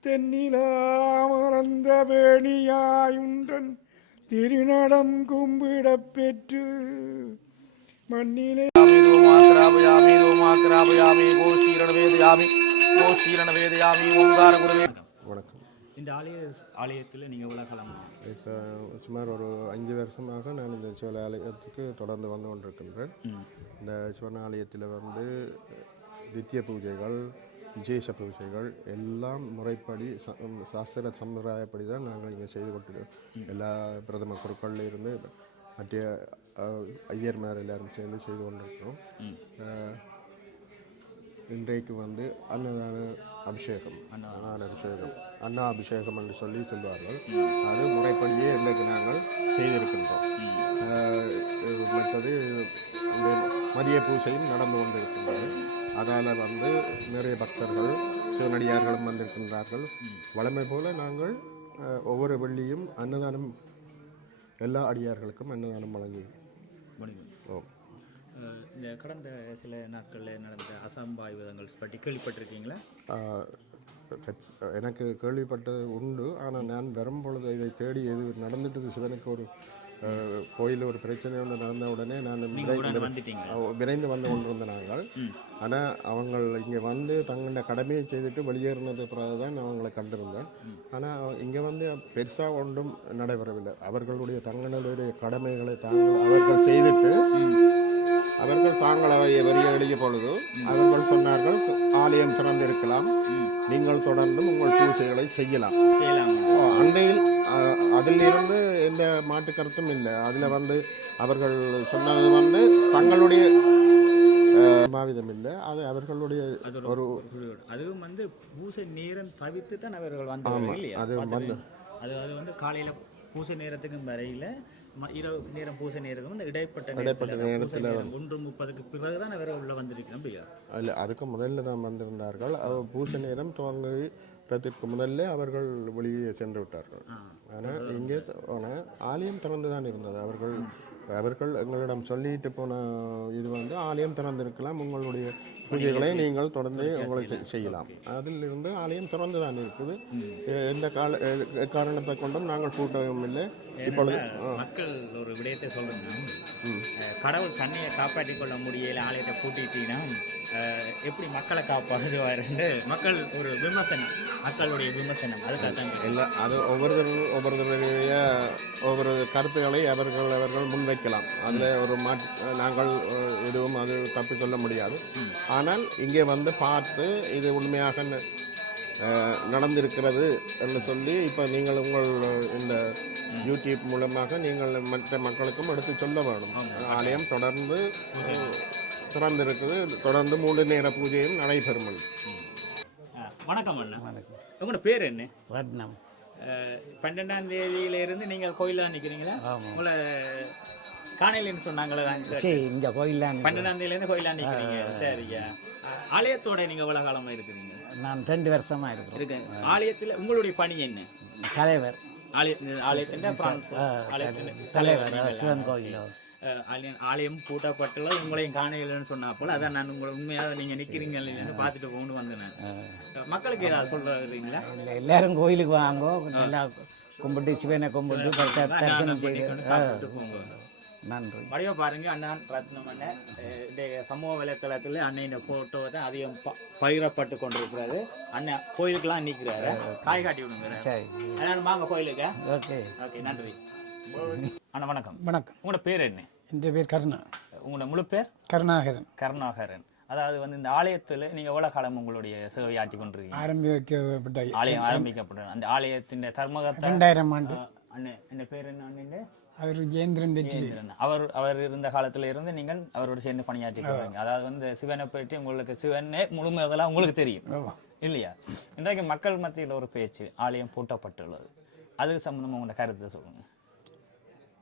தென்னிலாமறந்த வேணியாயுன்றன் திருநடம் கும்பிடப் பெற்று மண்ணிலே வணக்கம். இந்த ஆலயத்தில் நீங்கள் உலகம் இப்போ சுமார் ஒரு 5 வருஷமாக நான் இந்த சிவன் ஆலயத்துக்கு தொடர்ந்து வந்து கொண்டிருக்கின்றேன். இந்த சிவன் ஆலயத்தில் வந்து நித்திய பூஜைகள், விசேஷ பூஜைகள் எல்லாம் முறைப்படி சாஸ்திர சம்பிரதாயப்படி தான் நாங்கள் இங்கே செய்து கொண்டு எல்லா பிரதம குருக்களில் இருந்து மற்ற ஐயர்மார் எல்லாரும் சேர்ந்து செய்து கொண்டிருக்கிறோம். இன்றைக்கு வந்து அன்னதான அபிஷேகம், அன்னா அபிஷேகம் என்று சொல்லி சொல்வார்கள். அது முறைப்படியே இன்றைக்கு நாங்கள் செய்திருக்கின்றோம். மற்றது இந்த மதிய பூஜையும் நடந்து கொண்டிருக்கின்றது. அதால் வந்து நிறைய பக்தர்கள் சிவனடியார்களும் வந்திருக்கின்றார்கள். வழமை போல நாங்கள் ஒவ்வொரு வெள்ளியும் அன்னதானம் எல்லா அடியார்களுக்கும் அன்னதானம் வழங்கி. இந்த கடந்த சில நாட்களில் நடந்த அசம்பாவிதங்கள் பற்றி கேள்விப்பட்டிருக்கீங்களா? எனக்கு கேள்விப்பட்டது உண்டு. ஆனால் நான் வரும்பொழுது இதை தேடி எது நடந்துட்டு சிவனுக்கு ஒரு கோயிலில் ஒரு பிரச்சனை ஒன்று நடந்த உடனே நான் விரைந்து வந்து கொண்டிருந்த நாங்கள். ஆனால் அவங்க இங்கே வந்து தங்களோட கடமையை செய்துட்டு வெளியேறினது பிறகு தான் அவங்களை கண்டிருந்தேன். ஆனால் இங்கே வந்து பெருசாக ஒன்றும் நடைபெறவில்லை. அவர்களுடைய தங்களுடைய கடமைகளை அவர்கள் செய்துட்டு அவர்கள் தாங்களை வெளியேறிய பொழுது அவர்கள் சொன்னார்கள், ஆலயம் திறந்திருக்கலாம், நீங்கள் தொடர்ந்து உங்கள் பூஜைகளை செய்யலாம். அன்றையில் அதிலிருந்து எந்த மாற்று கருத்தும் இல்லை. அதில் வந்து அவர்கள் சொன்னது வந்து தங்களுடைய பாவிதம் இல்லை, அது அவர்களுடைய ஒரு அதுவும் வந்து பூசை நேரம் தவிர்த்து தான் அவர்கள் வந்தாங்க இல்லையா? அது வந்து காலையில் பூசை நேரத்துக்கும் வரையில் இரவு நேரம் பூசை நேரம் வந்து இடைப்பட்ட நேரத்தில் 1:30 பிறகுதான் அவரை உள்ள வந்திருக்கணும் இல்லையா? இல்லை, அதுக்கு முதல்ல தான் வந்திருந்தார்கள். பூசை நேரம் துவங்குறதுக்கு முதல்ல அவர்கள் வெளியே சென்று விட்டார்கள். ஆனால் இங்கே ஆலயம் திறந்து தான் இருந்தது. அவர்கள் எங்களிடம் சொல்லிட்டு போன இது வந்து ஆலயம் திறந்திருக்கலாம், உங்களுடைய பூஜைகளை நீங்கள் தொடர்ந்து உங்களை செய்யலாம். அதிலிருந்து ஆலயம் திறந்து தான் இருக்குது. எந்த காரணத்தை கொண்டும் நாங்கள் கூட்டவும் இல்லை. இப்பொழுது மக்கள் ஒரு விடயத்தை சொல்லுங்க, கடவுள் தண்ணியை காப்பாற்றி கொள்ள முடியல, ஆலயத்தை பூட்டிட்டீங்கன்னா எப்படி மக்களை காப்பாற்றுவாருன்னு மக்கள் ஒரு விமர்சனம், மக்களுடைய விமர்சனம். அதுக்காக இல்லை, அது ஒவ்வொருத்தருடைய ஒவ்வொரு கருத்துக்களை அவர்கள் முன்வைக்கலாம். அதில் ஒரு நாங்கள் எதுவும் அது தப்பி சொல்ல முடியாது. ஆனால் இங்கே வந்து பார்த்து இது உண்மையாக நடந்திருக்கிறது என்று சொல்லி இப்போ நீங்கள் உங்கள் இந்த யூடியூப் மூலமாக நீங்கள் மற்ற மக்களுக்கும் எடுத்து சொல்ல வேணும். ஆலயம் தொடர்ந்து திறந்திருக்குது, தொடர்ந்து 3 நேர பூஜையும் நடைபெறும். வணக்கம் அண்ணா. உங்களோட பேர் என்ன? ரத்னம். 12ஆம் தேதியிலிருந்து நீங்கள் கோயிலில் தான் நிற்கிறீங்களா? உங்களை காணையிலன்னு சொன்னாங்களே, இந்த கோயில் 12ஆம் தேதியிலேருந்து கோயிலாக நிற்கிறீங்க. சரியா. ஆலயத்தோட நீங்கள் எவ்வளோ காலமாக இருக்கிறீங்க? நான் 2 வருஷமா இருக்கேன். ஆலயத்தில் உங்களுடைய பணி என்ன? தலைவர். ஆலயத்தின் தலைவர் சிவன் கோயில். ஆலயம் பூட்டப்பட்டுள்ள உங்களையும் காணையிலன்னு சொன்னா போல அதான் நான் உங்களை உண்மையாக நீங்க நிக்கிறீங்கன்னு பார்த்துட்டு கொண்டு வந்தேன். மக்களுக்கு ஏதாவது சொல்றீங்களா? எல்லாரும் கோயிலுக்கு வாங்கோ, நல்லா கும்பிட்டு சிவனை கும்பிட்டு தரிசனம் செய்து நன்றி. வடிவ பாருங்க, அண்ணன் ரத்னம் அண்ணன் சமூக வலைத்தளத்துல அண்ணன் போட்டோ தான் அதிகம் பகிரப்பட்டு கொண்டிருக்கிறாரு. அண்ணன் கோயிலுக்கெல்லாம் நிற்கிறாரு. காய் காட்டி விடுங்க வாங்க கோயிலுக்கு. ஓகே ஓகே, நன்றி அண்ணா. வணக்கம். வணக்கம். உங்களோட பேர் என்ன? என் பேர் கருணா. உங்களோட முழு பேர்? கருணாகரன். கருணாகரன். அதாவது வந்து இந்த ஆலயத்தில் நீங்க எவ்வளவு காலம் உங்களுடைய சேவை ஆற்றி கொண்டிருக்கீங்க? ஆரம்பிக்கப்பட்ட ஆலயம் ஆரம்பிக்கப்பட்ட அந்த ஆலயத்தின் தர்மகர்த்தா 2000 ஆண்டு. அண்ணன் என்ன பேர் என்ன? அண்ணன் அவர் ஜெயேந்திரன் வெற்றி. அவர் இருந்த காலத்துல இருந்து நீங்கள் அவரோட சேர்ந்து பணியாற்றி கொள்றீங்க. அதாவது வந்து சிவனை பற்றி உங்களுக்கு சிவனே முழுமையெல்லாம் உங்களுக்கு தெரியும் இல்லையா? இன்றைக்கு மக்கள் மத்தியில் ஒரு பேச்சு, ஆலயம் பூட்டப்பட்டுள்ளது, அதுக்கு சம்பந்தமா உங்களோட கருத்தை சொல்லுங்க.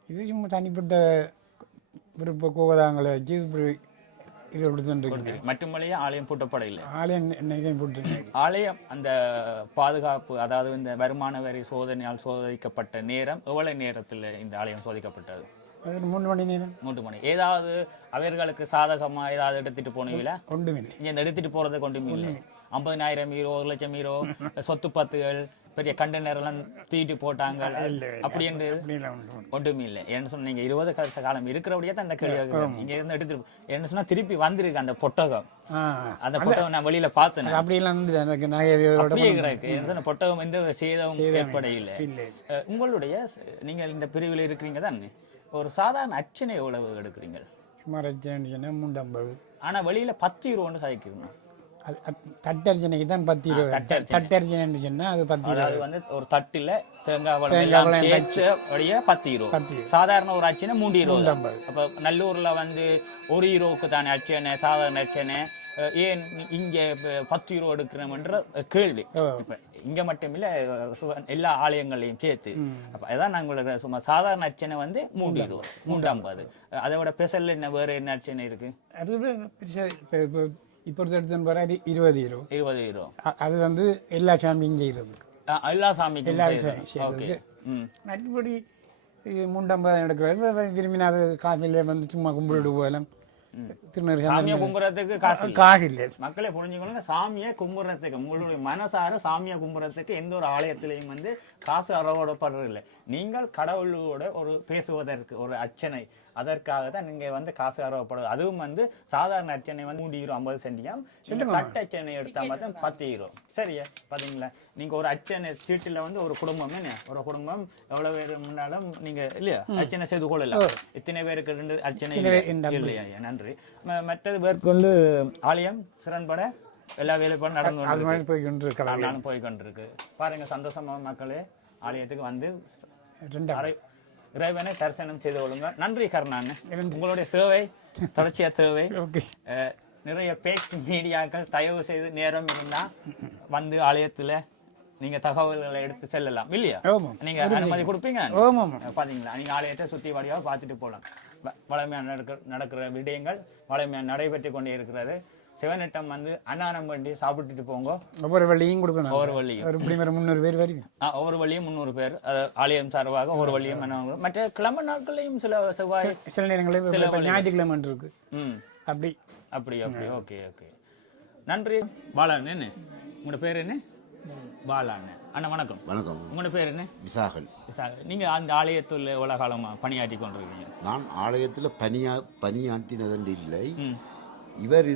இது சும்மா தனிப்பட்ட விருப்ப கோபதாங்களை வச்சு இது கொடுத்துருக்கு. மட்டுமல்லையே ஆலயம் பூட்டப்பட இல்லை. ஆலயம் என்னைக்கும் பூட்டு. ஆலயம் அந்த பாதுகாப்பு, அதாவது இந்த வருமான வரி சோதனையால் சோதிக்கப்பட்ட நேரம் எவ்வளவு நேரத்தில் இந்த ஆலயம் சோதிக்கப்பட்டது? 3 மணி நேரம். 3 மணி. ஏதாவது அவர்களுக்கு சாதகமா ஏதாவது எடுத்துட்டு போனீங்களா? கொண்டுமில்லை. இங்க எடுத்துட்டு போறதை கொண்டுமில்லை. 50,000 யூரோ, 1,00,000 யூரோ சொத்து பத்துகள் பெரிய கண்டெய்னர் எல்லாம் தூக்கிட்டு போட்டாங்க அப்படி என்று அப்படிலாம் உண்டு. ஒன்றுமே இல்லை என்ன சொன்ன நீங்க 20 வருஷ காலம் இருக்கிறபடியே தான் அந்த கேள்வி நீங்க இருந்து எடுத்துட்டு என்ன சொன்னா திருப்பி வந்திருக்கு அந்த பொட்டகம் அந்த பொட்டகம் நான் வெளியில பார்த்தேன் அப்படியெல்லாம் வந்து எனக்கு நகையோட அப்படியே கிடக்கு என்ன சொன்ன பொட்டகம் எந்த சேதம் ஏற்படையில்லை உங்களுடைய நீங்க இந்த பிரிவில் இருக்கிறீங்க தான் ஒரு சாதாரண அர்ச்சனை எவ்வளவு எடுக்கிறீங்க சுமார் அர்ச்சனை 350. ஆனா வெளியில 10 ரூபான்னு சாய்க்கணும் தட்டர்ச்சனைக்கு தான் 10 ரூபா. தட்டர்ச்சனை சொன்னா அது 10 ரூபா. அது வந்து ஒரு தட்டுல தேங்காய் பழம் சேர்த்து வழியா 10 ரூபா சாதாரண ஒரு அர்ச்சனை 3 ரூபா அப்ப நல்லூர்ல வந்து 1 ரூபாய்க்கு தானே அர்ச்சனை சாதாரண அர்ச்சனை ஏன் இங்க 10 ரூபா எடுக்கிறோம்ன்ற கேள்வி இப்ப இங்க மட்டும் இல்ல எல்லா ஆலயங்களையும் சேர்த்து அப்ப அதான் நாங்களோட சும்மா சாதாரண அர்ச்சனை வந்து 3 ரூபா 350 அதை விட ஸ்பெஷல் என்ன வேற என்ன அர்ச்சனை இருக்கு அது இப்போ எடுத்துன்னு போற 20 ரூபா 20 ரூபா அது வந்து எல்லா சாமியும் செய்யறதுக்கு எல்லா சாமிக்கும் எல்லாரும் செய்யறதுக்கு மற்றபடி 350 எடுக்கிறது விரும்பினா அது காசில் வந்து சும்மா கும்பிட்டு போகலாம் சாமியை கும்புறதுக்கு காசு இல்லை மக்களை புரிஞ்சுக்கொள்ளுங்க சாமியை கும்புறதுக்கு உங்களுடைய மனசார சாமியை கும்புறதுக்கு எந்த ஒரு ஆலயத்திலையும் வந்து காசு அறவோடப்படுறது இல்லை நீங்கள் கடவுளோட ஒரு பேசுவதற்கு ஒரு அர்ச்சனை அதற்காக தான் நீங்க வந்து காசு அறவப்படுது அதுவும் வந்து சாதாரண அர்ச்சனை வந்து 3 சென்டியாம் தட்டு அர்ச்சனை எடுத்தா மட்டும் 10 ரூபா சரியா பாத்தீங்களா நீங்க ஒரு அர்ச்சனை சீட்டுல வந்து ஒரு குடும்பம் என்ன ஒரு குடும்பம் எவ்வளவு பேர் முன்னாலும் நீங்க இல்லையா அர்ச்சனை செய்து கொள்ளலாம் இத்தனை பேருக்கு 2 அர்ச்சனை இல்லையா நன்றி மற்றது மேற்கொண்டு ஆலயம் சிறன்பட எல்லா வேலைப்பாடும் நடந்து போய்கொண்டிருக்கு பாருங்க சந்தோஷமா மக்களே ஆலயத்துக்கு வந்து இறைவனை தரிசனம் செய்து கொள்ளுங்க நன்றி கருணான் உங்களுடைய சேவை தொடர்ச்சியா தேவை நிறைய பேக் மீடியாக்கள் தயவு செய்து நேரம் இருந்தா வந்து ஆலயத்துல நீங்க தகவல்களை எடுத்து செல்லலாம் இல்லையா நீங்க அனுமதி கொடுப்பீங்க பாத்தீங்களா நீங்க ஆலயத்தை சுத்தி வழியா பார்த்துட்டு போகலாம் வளமையான நடக்கிற விடயங்கள் வளமையான நடைபெற்று கொண்டே இருக்கிறது சிவனிட்டம் வந்து அன்னாரம் பண்ணி சாப்பிட்டுட்டு போங்க ஒவ்வொரு வழியும் கொடுக்கணும் ஒவ்வொரு வழியும் 300 பேர் வரைக்கும் ஒவ்வொரு வழியும் 300 பேர் ஆலயம் சார்பாக ஒவ்வொரு வழியும் மற்ற கிழமை நாட்களையும் சில செவ்வாய் சில நேரங்களில் ஞாயிற்றுக்கிழமை இருக்கு அப்படி அப்படி அப்படி ஓகே ஓகே நன்றி பாலான் என்ன உங்களோட பேர் என்ன பாலான் அண்ணா வணக்கம் வணக்கம் உங்களோட பேர் என்ன விசாகன் நீங்க அந்த ஆலயத்தில் எவ்வளவு காலமா பணியாற்றி கொண்டிருக்கீங்க நான் ஆலயத்தில் பணியாற்றினது இல்லை இவர்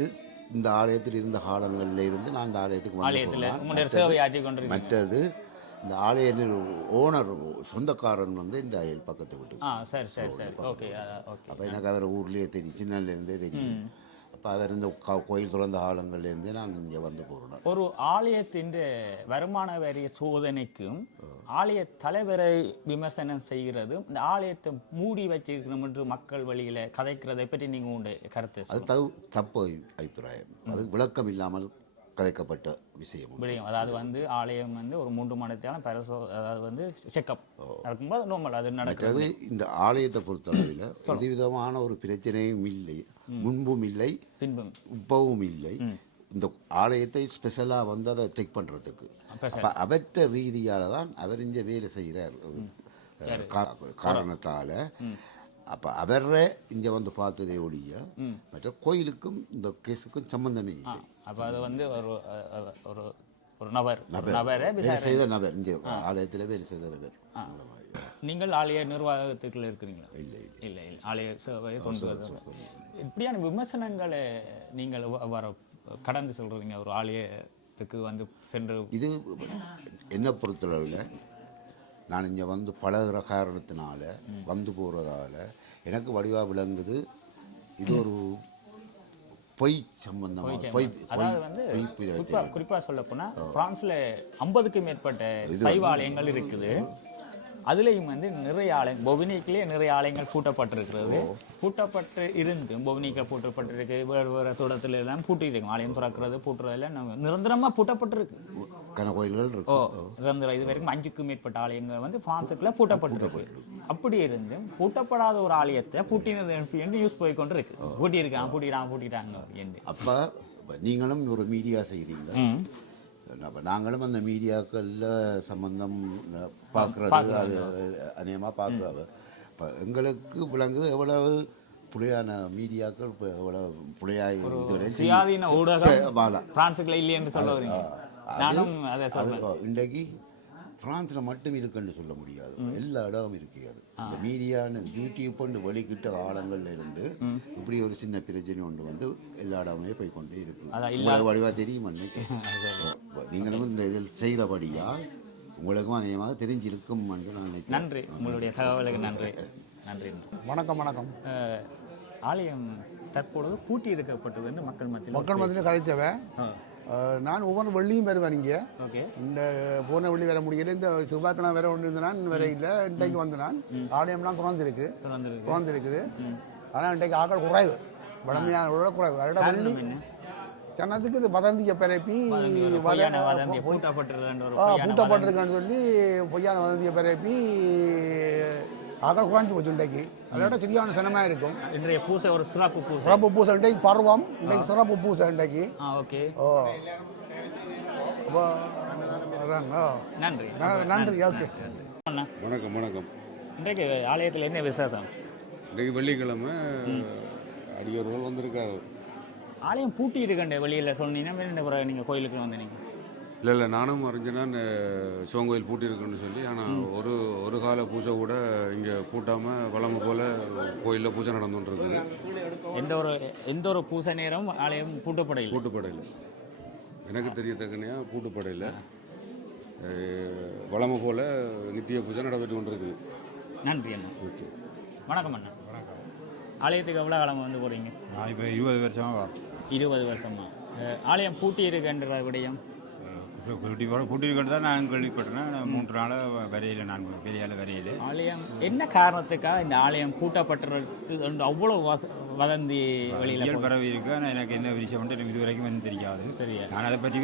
இந்த ஆலயத்தில் இருந்த காலங்களில் இருந்து நான் இந்த ஆலயத்துக்கு மற்றது இந்த ஆலய ஓனர் சொந்தக்காரன் வந்து இந்த அயல் பக்கத்து விட்டு அப்போ எனக்கு அவர் ஊர்லேயே தெரியும் சின்னலேருந்தே தெரியும் அப்போ அவர் இந்த கோயில் திறந்த காலங்கள்லேருந்து நான் இங்கே வந்து போகிறேன் ஒரு ஆலயத்தின் வருமான வரி சோதனைக்கும் ஆலய தலைவரை விமர்சனம் செய்கிறது இந்த ஆலயத்தை மூடி வச்சிருக்கணும் என்று மக்கள் வழியில கதைக்கிறதை பற்றி நீங்க உண்டு கருத்து அது தப்பு அபிப்பிராயம் அது விளக்கம் இல்லாமல் கதைக்கப்பட்ட விஷயம் அதாவது வந்து ஆலயம் வந்து ஒரு 3 மணித்தாலும் அதாவது வந்து செக்அப் நடக்கும்போது நார்மல் அது நடக்கிறது இந்த ஆலயத்தை பொறுத்தளவில் எது விதமான ஒரு பிரச்சனையும் இல்லை முன்பும் இல்லை பின்பும் இப்பவும் இல்லை இந்த ஆலயத்தை ஸ்பெஷலாக வந்து அதை செக் பண்ணுறதுக்கு அப்போ அவற்ற ரீதியால் தான் அவர் இங்கே வேலை செய்கிறார் காரணத்தால் அப்போ அவரை இங்கே வந்து பார்த்ததே ஒழிய மற்ற கோயிலுக்கும் இந்த கேஸுக்கும் சம்பந்தமே இல்லை அப்போ அது வந்து ஒரு ஒரு நபர் வேலை செய்த நபர் இங்கே ஆலயத்தில் வேலை செய்த நபர் நீங்கள் ஆலய நிர்வாகத்துக்குள்ள இருக்கிறீங்களா இல்லை இல்லை ஆலய சேவையை கொண்டு வர இப்படியான விமர்சனங்களை நீங்கள் வர கடந்து சொல்றீங்க ஒரு ஆலயத்துக்கு வந்து சென்று இது என்ன பொறுத்தளவில் நான் இங்கே வந்து பழகிற காரணத்தினால வந்து போகிறதால எனக்கு வடிவாக விளங்குது இது ஒரு பொய் சம்பந்தமாக அதாவது வந்து குறிப்பாக சொல்ல போனால் பிரான்ஸில் 50க்கும் மேற்பட்ட சைவ ஆலயங்கள் இருக்குது அதுலேயும் வந்து நிறைய ஆலயம் பொவினிக்கிலே நிறைய ஆலயங்கள் பூட்டப்பட்டிருக்கிறது பூட்டப்பட்டு இருந்து பொவினிக்கில் பூட்டப்பட்டிருக்கு வேறு வேறு தூரத்தில் எல்லாம் பூட்டிருக்கும் ஆலயம் திறக்கிறது பூட்டுறதெல்லாம் நிரந்தரமாக பூட்டப்பட்டிருக்கு கோயில்கள் நிரந்தரம் இது வரைக்கும் 5க்கும் மேற்பட்ட ஆலயங்கள் வந்து பிரான்ஸுக்குள்ள பூட்டப்பட்டிருக்கு அப்படி இருந்து பூட்டப்படாத ஒரு ஆலயத்தை பூட்டினது என்று நியூஸ் போய் கொண்டு இருக்கு பூட்டிட்டாங்க என்று அப்போ நீங்களும் ஒரு மீடியா செய்கிறீங்க அப்போ நாங்களும் அந்த மீடியாக்களில் சம்பந்தம் பார்க்குறது அது அநேகமாக பார்க்குறது இப்போ எங்களுக்கு விளங்குது எவ்வளவு புலையான மீடியாக்கள் இப்போ எவ்வளவு புலையாய் சுயாதீன ஊடகம் பிரான்ஸுக்குள்ள இல்லை என்று சொல்ல வரீங்க நானும் அதை சொல்றேன் இன்றைக்கு பிரான்ஸில் மட்டும் இருக்குன்னு சொல்ல முடியாது, எல்லா இடமும் இருக்கிறது. இந்த மீடியான யூடியூப் கொண்டு வெளிக்கிட்ட காலங்கள்ல இருந்து இப்படி ஒரு சின்ன பிரச்சனை ஒன்று வந்து எல்லா இடமே போய் கொண்டே இருக்கு. உங்களுக்கு வடிவா தெரியும் அன்னைக்கு நீங்களும் இந்த இதில் செய்கிறபடியா உங்களுக்கும் அதிகமாக தெரிஞ்சிருக்கும் என்று நான் நினைக்கிறேன். நன்றி, உங்களுடைய தகவலுக்கு நன்றி. நன்றி. வணக்கம் வணக்கம். ஆலயம் தற்பொழுது பூட்டி இருக்கப்பட்டது என்று மக்கள் மத்தியில் கதைச்சவன். நான் ஒவ்வொரு வெள்ளியும் வருவேன் இங்கே. ஓகே. இந்த போன வெள்ளி வர முடியல, இந்த செவ்வாய்க்கிழமை வேற ஒன்று இருந்தேன், வர இல்லை. இன்றைக்கு வந்து நான் ஆலயம்லாம் திறந்துருக்குது. ஆனால் இன்றைக்கு ஆக்கள் குறைவு, வளமையான குறைவு. அதோட வெள்ளி சனத்துக்கு இது வதந்தியை பரப்பி பூட்டப்பட்டிருக்கான்னு சொல்லி பொய்யான வதந்தியை பரப்பி ஆக்கள் குறைஞ்சி போச்சு இன்றைக்கு. அதோட சரியான சினமாக இருக்கும். இன்றைய பூசை ஒரு சிறப்பு பூசை இன்றைக்கு பருவம், இன்றைக்கு சிறப்பு பூசை இன்றைக்கு. ஓகே. நன்றி நன்றி. ஓகே. வணக்கம் வணக்கம். இன்றைக்கு ஆலயத்தில் என்ன விசேஷம்? இன்றைக்கு வெள்ளிக்கிழமை அடியோர்கள் வந்திருக்காரு. ஆலயம் பூட்டி இருக்கண்டே வெளியில் சொன்னீங்கன்னா நீங்கள் கோயிலுக்கு வந்தீங்க? இல்லை நானும் அறிஞ்சேன்னா சிவங்கோயில் பூட்டி இருக்குன்னு சொல்லி. ஆனால் ஒரு கால பூஜை கூட இங்கே பூட்டாமல் வளமை போல் கோயிலில் பூஜை நடந்துகிட்டு எந்த ஒரு பூஜை நேரம் ஆலயம் பூட்டப்படையில் எனக்கு தெரியத்தக்கனையா பூட்டப்படையில் வளமை போல் நித்திய பூஜை நடைபெற்று கொண்டிருக்குது. நன்றி அண்ணா. ஓகே. வணக்கம் அண்ணா. வணக்கம். ஆலயத்துக்கு எவ்வளோ காலம் வந்து போகிறீங்க? நான் இப்போ 20 வருஷமாக வரும். 20 வருஷமா? ஆலயம் பூட்டி இருக்குன்ற விடயம் பூட்டி இருக்கிறது தான் நான் கேள்விப்பட்டேன். 3 நாளாக வரையில், நான் பெரியால் வரையில். ஆலயம் என்ன காரணத்துக்காக இந்த ஆலயம் பூட்டப்பட்டு அவ்வளோ வதந்தி வெளியில் பரவி இருக்கு? ஆனால் எனக்கு என்ன விஷயம் வந்து எனக்கு இது வரைக்கும் எனக்கு தெரியாது. நான் அதை பற்றி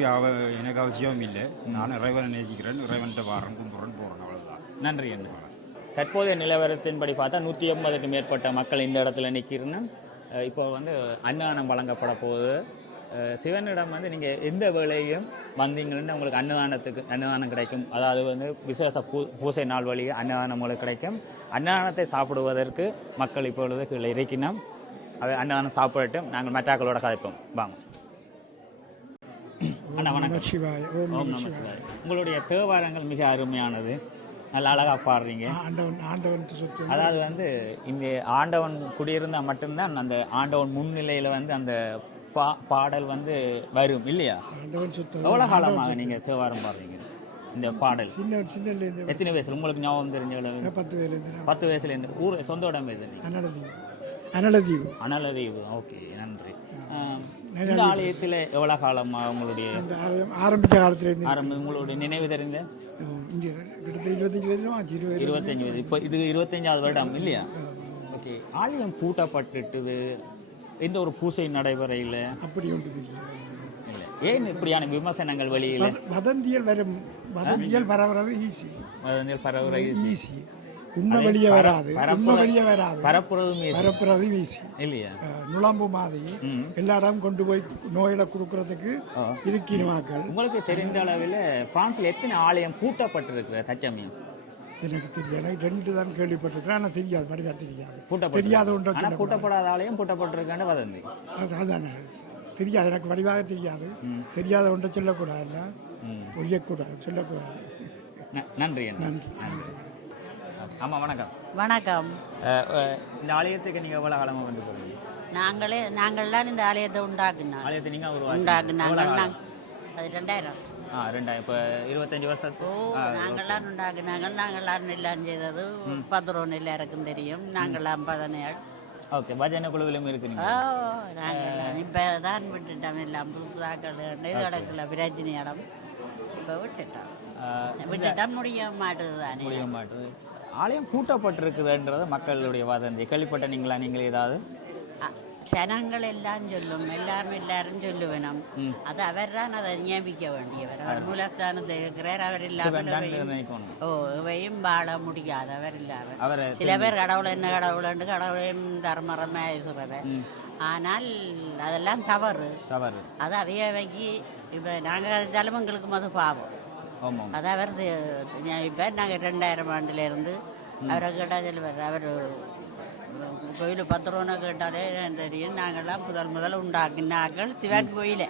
எனக்கு அவசியம் இல்லை. நான் இறைவனை நேசிக்கிறேன், இறைவன்கிட்ட வாரன் கும்பிட்றேன்னு போகிறேன், அவ்வளோதான். நன்றி அண்ணா. தற்போதைய நிலவரத்தின்படி பார்த்தா 180க்கும் மேற்பட்ட மக்கள் இந்த இடத்துல நிற்கிறேன்னு. இப்போ வந்து அன்னதானம் வழங்கப்பட போகுது. சிவனிடம் வந்து நீங்கள் எந்த வேலையும் வந்தீங்கன்னு உங்களுக்கு அன்னதானம் கிடைக்கும். அதாவது வந்து விசேஷ பூசை நாள் வழியே அன்னதானம் உங்களுக்கு கிடைக்கும். அன்னதானத்தை சாப்பிடுவதற்கு மக்கள் இப்பொழுது கீழே இருக்கணும். அவை அன்னதானம் சாப்பிட்டு நாங்கள் மற்றாக்களோட கதைப்போம். வாங்க அண்ணா. வணக்கம். ஓம் நம சிவாய. உங்களுடைய தேவாரங்கள் மிக அருமையானது, நல்லா அழகாக பாடுறீங்க. அதாவது வந்து இந்த ஆண்டவன் குடியிருந்தால் மட்டும்தான் அந்த ஆண்டவன் முன்னிலையில் வந்து அந்த பாடல் வந்து வரும் இல்லையா? எவ்வளோ காலமாக நீங்கள் தேவாரம் பாடுறீங்க இந்த பாடல்? எத்தனை வயசுல உங்களுக்கு ஞாபகம் தெரிஞ்ச? 10 வயசுலேருந்து. ஊர் சொந்த இடம் எது? அனலதீவு. ஓகே, நன்றி. இந்த ஆலயத்தில் எவ்வளோ காலமாக உங்களுடைய ஆரம்பித்த காலத்தில் உங்களுடைய நினைவு தெரிந்த? 25 வயது. இப்போ இது 25வது வருடம் இல்லையா? ஓகே. ஆலயம் பூட்டப்பட்டுட்டுது, எந்த ஒரு பூசை நடைபெறையில் அப்படி ஒன்று இல்லை. ஏன் இப்படியான விமர்சனங்கள் வெளியில்? வதந்தியல் பரவுறது ஈஸி. ஈஸி. உண்மை வெளியே வராது. பரப்புறதும் ஈஸி இல்லையா? நுழம்பு மாதிரி எல்லா இடமும் கொண்டு போய் நோயில கொடுக்கறதுக்கு இருக்கிறார்கள். உங்களுக்கு தெரிந்த அளவில் பிரான்ஸ்ல எத்தனை ஆலயம் பூட்டப்பட்டிருக்கு தச்சமயம்? எனக்கு தெரியும். எனக்கு 2 தான் கேள்விப்பட்டிருக்கிறேன். ஆனால் தெரியாது, வடிவா தெரியாது. தெரியாத ஒன்று பூட்டப்படாத ஆலயம் பூட்டப்பட்டிருக்கான்னு வதந்தி. அதுதானே தெரியாது, எனக்கு வடிவாக தெரியாது. தெரியாத ஒன்றை சொல்லக்கூடாதுல்ல, பொய்யக்கூடாது, சொல்லக்கூடாது. நன்றி நன்றி. ஆமாம், வணக்கம். வணக்கம். இந்த ஆலயத்துக்கு நீங்கள் எவ்வளோ காலமாக வந்து போகிறீங்க? நாங்கள்லாம் இந்த ஆலயத்தை உண்டாக்குனோம். ஆலயத்தை நீங்கள் உண்டாக்குனாங்க. அது 2000. 2000. இப்போ 25 வருஷத்து. நாங்கள்லாம் உண்டாக்குனாங்க. நாங்கள்லாம் எல்லாம் செய்தது 11 எல்லாருக்கும் தெரியும். நாங்கள்லாம் 17. ஓகே. பஜனை குழுவிலும் இருக்குங்க? நாங்கள்லாம் இப்போ தான் விட்டுட்டோம். எல்லாம் புதுதாக்கள் இடத்துல பிரச்சனை இடம் இப்போ விட்டுட்டோம். முடிய மாட்டுது தானே. முடிய மாட்டுது. ஆலயம் பூட்டப்பட்டிருக்குதுன்றது மக்களுடைய வதந்தி. கேள்விப்பட்ட நீங்களே ஏதாவது? ஜனங்கள் எல்லாம் சொல்லும், எல்லாரும் சொல்லுவேணும். அது அவர் தான் அதை நியமிக்க வேண்டியவர். அவர் மூலஸ்தானத்தை இருக்கிறார். அவர் இல்லாமல் இவையும் வாழ முடியாது. அவர் இல்லாமல் சில பேர் கடவுள் என்ன கடவுள்னு கடவுளையும் தரமரமாக சொல்றவர். ஆனால் அதெல்லாம் தவறு. அது அவையவைக்கு இப்போ நாங்கள் இருந்தாலும் எங்களுக்கு அது பாவம். அது அவர் இப்போ நாங்கள் 2000 ஆண்டுலேருந்து அவரை கேட்டால் சொல்லுவார். அவர் கோயில் 10 ரூபா கேட்டாலே தெரியும். நாங்கள்லாம் முதல் உண்டாக்கினார்கள் சிவன் கோயில.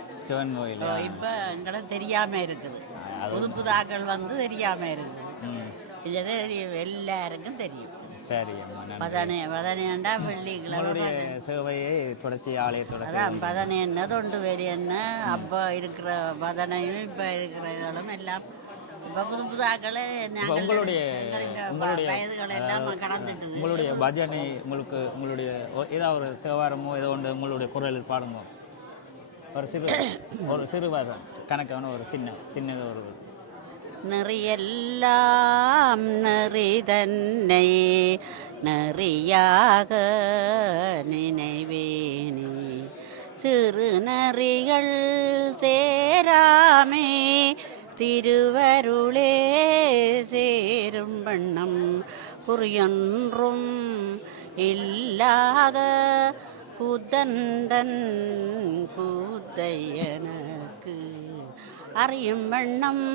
இப்போ எங்களுக்கு தெரியாமல் இருக்குது. புது புதாக்கள் வந்து தெரியாம இருக்கு. இது எல்லாருக்கும் தெரியும். சரி அம்மா. பதனையாண்டா வெள்ளிக்கிழமை சேவையை தொடர்ச்சி ஆலயத்தோட அதான் பதனை என்ன தொண்டு வேறு என்ன அப்போ இருக்கிற பதனையும் இப்போ இருக்கிற இதெல்லாம் எல்லாம் இப்போ புது புதாக்களை உங்களுடைய வயதுகளை எல்லாம் கடந்துட்டு உங்களுடைய பஜனை உங்களுடைய ஏதாவது ஒரு தேவாரமோ ஏதோ ஒன்று உங்களுடைய குரலில் பாடுங்க. ஒரு சிறுவாரம் கணக்கான ஒரு சின்ன ஒரு நெறியெல்லாம் நெறி தன்னை நெறியாக நினைவேனே சிறு நெறிகள் சேராமே திருவருளே சேரும் வண்ணம் குறியொன்றும் இல்லாத கூத்தந்தன் கூத்தையனக்கு அறியும் வண்ணம்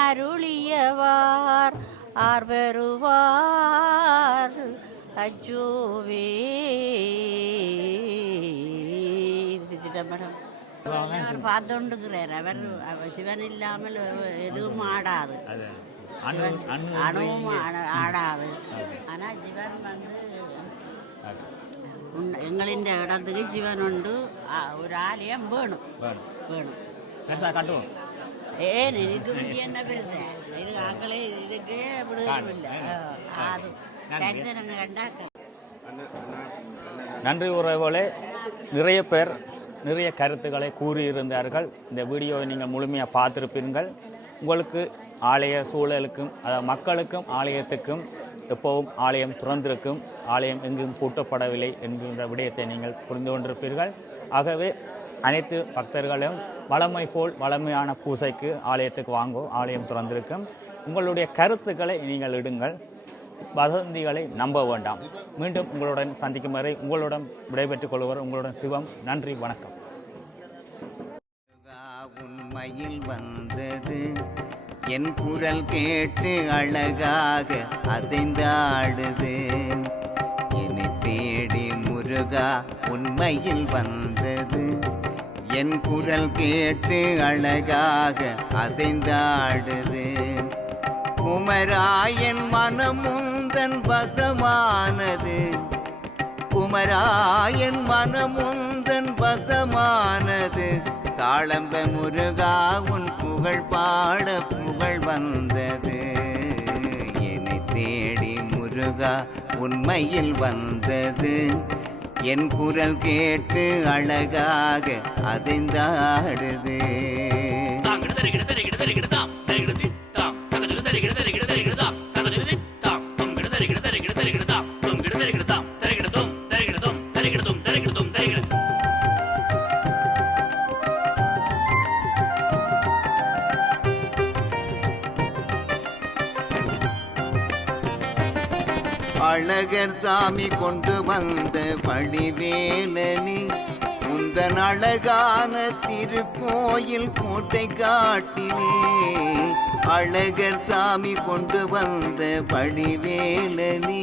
அருளியவார் ஆர்வருவார் அஜோவே. சிதம்பரம் பார்த்துண்டுக்கிறார். அவர் சிவன் இல்லாமல் எதுவும் ஆடாது, அணுவும் ஆடாது. ஆனால் சிவன் வந்து எங்களின் இடத்துக்கு சிவன் உண்டு. ஒரு ஆலயம் வேணும். கட்டுவோம். ஏன் இதுக்கு முன்னாடி என்ன பெருசு இது ஆக்களே இதுக்கே விடுதலை. அது கருத்தரங்க கண்டாக்க. நன்றி உறவுகளே. நிறைய பேர் நிறைய கருத்துக்களை கூறியிருந்தார்கள். இந்த வீடியோவை நீங்கள் முழுமையாக பார்த்துருப்பீர்கள். உங்களுக்கு ஆலய சூழலுக்கும் மக்களுக்கும் ஆலயத்துக்கும் எப்போவும் ஆலயம் திறந்திருக்கும், ஆலயம் எங்கும் பூட்டப்படவில்லை என்கின்ற விடயத்தை நீங்கள் புரிந்து கொண்டிருப்பீர்கள். ஆகவே அனைத்து பக்தர்களும் வளமை போல் வளமையான பூசைக்கு ஆலயத்துக்கு வாங்கோ, ஆலயம் திறந்திருக்கும். உங்களுடைய கருத்துக்களை நீங்கள் இடுங்கள், வதந்திகளை நம்ப வேண்டாம். மீண்டும் உங்களுடன் சந்திக்கும் வரை உங்களுடன் விடைபெற்றுக் கொள்வர் உங்களுடன் சிவம். நன்றி, வணக்கம். உண்மையில் வந்தது என் குரல் கேட்டு அழகாக அசைந்தாடுது. என்னை தேடி முருகா உண்மையில் வந்தது என் குரல் கேட்டு அழகாக அசைந்தாடுது. குமராயன் மனமுந்தன் வசமானது, குமராயன் மனமுந்தன் வசமானது. சாளம்ப முருகா உன் புகழ் பாட புகழ் வந்தது. என்னை தேடி முருகா உண்மையில் வந்தது என் குரல் கேட்டு அழகாக அசைந்தாடுது. அழகர் சாமி கொண்டு வந்த வடிவேலனி உந்தன் அழகான திருக்கோயில் கோட்டை காட்டினே. அழகர் சாமி கொண்டு வந்த வடிவேலனி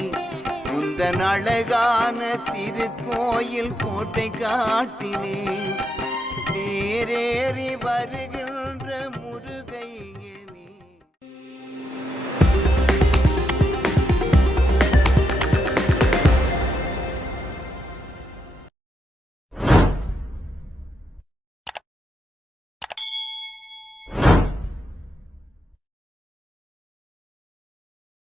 உந்தன் அழகான திருக்கோயில் கோட்டை காட்டினே. தேரேறி வருகிற